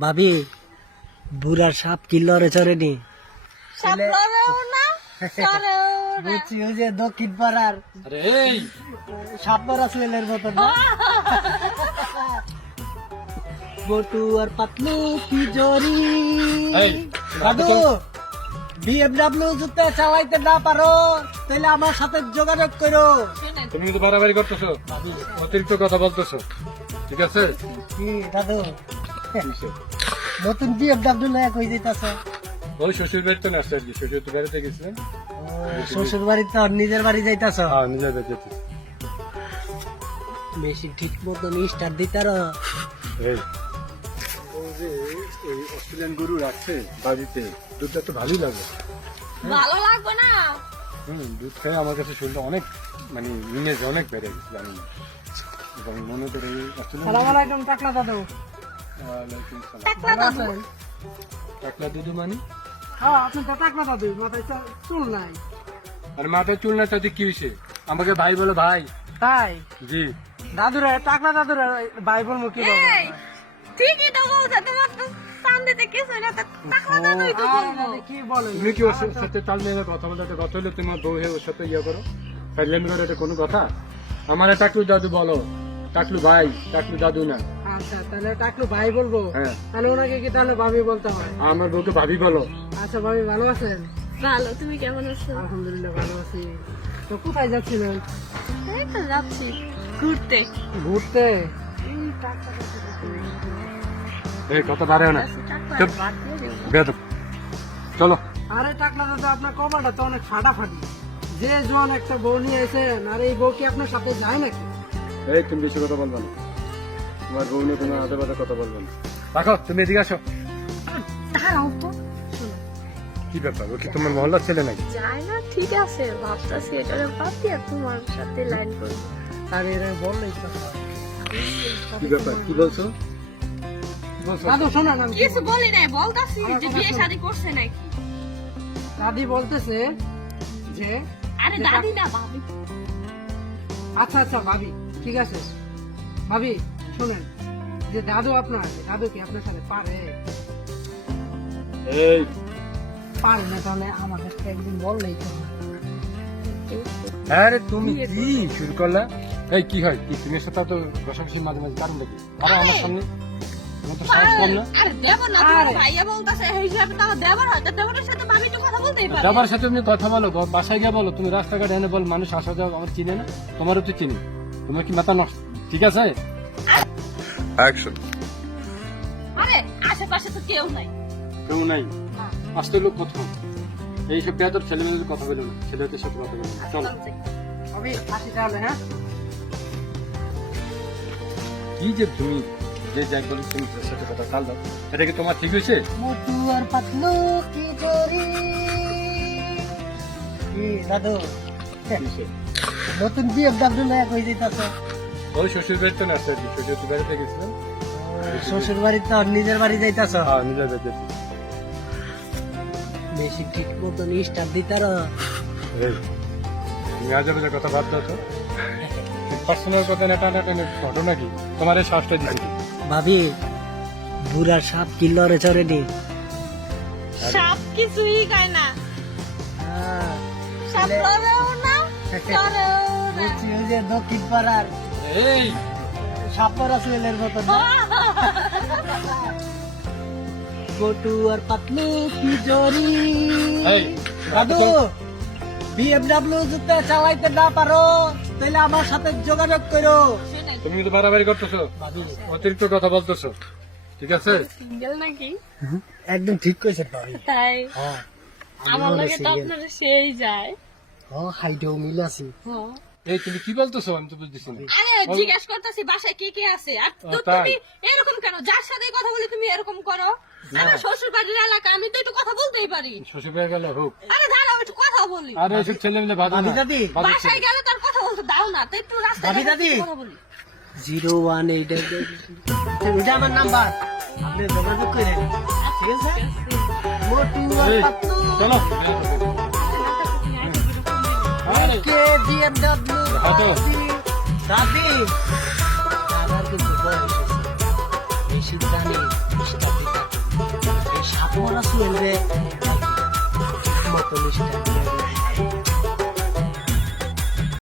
ভাবি বুড়ার সাপ কি লড়ে চড়েনি বুঝছি ওই যে দক্ষিণ পাড়ার সাপ মারা ছেলের মতন না বটু আর পাতলু কি জরি দাদু বিএমডব্লিউ জুতা চালাইতে না পারো তাহলে আমার সাথে যোগাযোগ করো। তুমি কিন্তু বাড়াবাড়ি করতেছো, অতিরিক্ত কথা বলতেছো, ঠিক আছে? কি দাদু নতুন বিএমডব্লিউ লয়া কই যাইতাছে? ওই শ্বশুর বাড়িতে না আসছে আর কি, শ্বশুর তো বেড়াতে গেছিলেন। শ্বশুর বাড়িতে আর নিজের বাড়ি যাইতাছ? হ্যাঁ, নিজের বাড়িতে। বেশি ঠিক মতন স্টার্ট দিতার। এই অস্ট্রেলিয়ান গরু রাখছে বাড়িতে, দুধটা তো ভালোই লাগে। ভালো লাগবে না? দুধ খেয়ে আমার কাছে শরীরটা অনেক মানে ইমেজ অনেক বেড়ে গেছে, জানি না। এবং মনে করে আসসালামু টাকলা দাদু। টাকলা দাদু? টাকলা দুধ মানে? হ্যাঁ, আপনি তো টাকলা দাদু, মাথায় চুল নাই। আর মাথায় চুল না তাতে কি হয়েছে? আমাকে ভাই বলো ভাই। তাই? জি। দাদুরা টাকলা দাদুরা ভাই বলবো কি বলবো? এই, ঠিকই তো বলছো, তোমার তো সামনেতে কিছু না, তো টাকলা দাদুই তো বলবো। কি বলেন? তুমি কি ওর সাথে তাল মেলে কথা বলতে? কথা হলে তোমার বউ হয়ে ওর সাথে ইয়ে করো, ফাইলেন করে, এটা কোনো কথা? আমার টাকলু দাদু বলো, টাকলু ভাই, টাকলু দাদু না। আচ্ছা, তাহলে টাকলু ভাই বলবো। হ্যাঁ। তাহলে ওনাকে কি তাহলে ভাবি বলতে হয়? আমার বউকে ভাবি বলো। আচ্ছা ভাবি, ভালো আছেন? ভালো, তুমি কেমন আছো? আলহামদুলিল্লাহ ভালো আছি। তো কোথায় যাচ্ছিলেন? এই তো যাচ্ছি ঘুরতে। ঘুরতে? এই কথা বাড়েও না, টাকলা চুপ। বাদ দিয়ে দেবো। বেদব। চলো। আরে টাকলা দাদা, আপনার কপালটা তো অনেক ফাটাফাটি। যে জন একটা বউ নিয়ে এসেন, আর এই বউ কি আপনার সাথে যায় নাকি? এই তুমি বেশি কথা বলবে না, তোমার বউ নিয়ে তুমি আদে বাদে কথা বলবে না। রাখো, তুমি এদিকে আসো। দাঁড়াও তো, শোনো। কি ব্যাপার, ও কি তোমার মহল্লার ছেলে নাকি? যায় না, ঠিক আছে, ভাবতেছি এটা বাদ দিয়ে তোমার সাথে লাইন করবো। আর এরা বললেই তো হয়। কি ব্যাপার, কি বলছো? কি বলছো? দাদু শোনেন, আমি কি কিছু বলি? বলি নাই, বলতাছি আমার যে কথা বিয়ে শোনো। শাদী করছে নাকি। দাদি বলতেছে যে আরে যে দাদি না, ভাবি। আচ্ছা আচ্ছা ভাবি, ঠিক আছে ভাবি, শোনেন, যে দাদু আপনার, দাদু কি আপনার সাথে পারে? এই পারে না, তাহলে আমাদের একদিন বললেই তো হয়। আরে তুমি কি শুরু করলা? এই কি হয় কি, তুমি সাথে তো ঘষাঘষি মাঝে মাঝে কারণ দেখি আরে আমার সামনে, আমার তো সাহস কম না। আরে দেবর না, আরে। তোমার ভাইয়া বলতাছে এই হিসাবে তো দেবর হয়, তো দেবরের সাথে ভাবি তো কথা বলতেই পারে। যাবার সাথে তুমি কথা বলো, বাসায় গিয়ে বলো, তুমি রাস্তাঘাটে এনে বল, মানুষ আসা যাও আমার চিনে না, তোমারও তো চিনি, তোমার কি মাথা নষ্ট? ঠিক আছে, অ্যাকশন। আরে আশেপাশে তো কেউ নাই। কেউ নাই? আসতে লোক কোথাও? এইসব বেয়াদব ছেলে মেয়েদের কথা বলো না, ছেলেদের সাথে কথা বলো না। চলো। ভাবি আসি তাহলে, হ্যাঁ? কি যে তুমি যে যাই বলো, তুমি তার সাথে কথা চাল দাও, এটা কি তোমার ঠিক হয়েছে? মোটু আর পাতলু কি জরি। কি দাদু কিসে? নতুন বিএমডব্লিউ লয়া কই যাইতাছে? ওই শ্বশুর বাড়িতে না আসছে আর কি, শ্বশুর তো বাড়িতে গেছিলেন। শ্বশুর বাড়িতে আর নিজের বাড়ি যাইতাছ? হ্যাঁ, নিজের বাড়িতে। বেশি ঠিক মতন স্টার্ট দিতার। এই তুমি আজে বাজে কথা বাদ দাও তো, পার্সোনাল কথা না টানা টানে ঘটনা কি? তোমার এই শ্বাসটা দিচ্ছি। ভাবি বুড়ার সাপ কি লড়ে চড়েনি? সাপ কিছুই খায় না, হ্যাঁ, সাপ লড়েও না, চড়েও না। বুঝছি ওই যে দক্ষিণ পাড়ার এই সাপ মারা ছেলের মতন না? বটু আর পাতলু কি জরি। এই, দাদু বিএমডব্লিউ জুতা চালাইতে না পারো তাহলে আমার সাথে যোগাযোগ করো। সেটাই। তুমি কিন্তু বাড়াবাড়ি করতেছো, ভাবি অতিরিক্ত কথা বলতেছো, ঠিক আছে? সিঙ্গেল নাকি? একদম ঠিক কইছেন ভাবি। তাই হ্যাঁ, আমার লাগে তো আপনার সেই যায়। হাইটেও মিল আছে। এই তুমি কি বলতেছো, আমি তো বুঝতেছি না। আরে জিজ্ঞেস করতেছি বাসায় কে কে আছে, আর তো তাই? তুমি এরকম কেন? যার সাথে কথা বলে তুমি এরকম করো? আমার শ্বশুর বাড়ির এলাকা, আমি তো একটু কথা বলতেই পারি। শ্বশুর বাড়ি গেলে হোক, আরে দাঁড়াও, একটু কথা বলি। আর এইসব ছেলে মিলে বাধা ভাবি না। দাদি, বাধা বাসায় গেলে তার কথা বলতে দাও না, তো একটু রাস্তায় ভাবি দাঁড়িয়ে দাদি। কথা বলি। 018 এটা আমার নাম্বার, আপনি যোগাযোগ করেন, ঠিক আছে? মোটু আর এই, পাতলু চলো। আরে, কে বিএমডব্লিউ হাঁটো। দাদি দাদার কিন্তু বয়স হয়েছে, বেশি জানি, বেশি মরা সুয়েল রে মতো নিষ্ঠা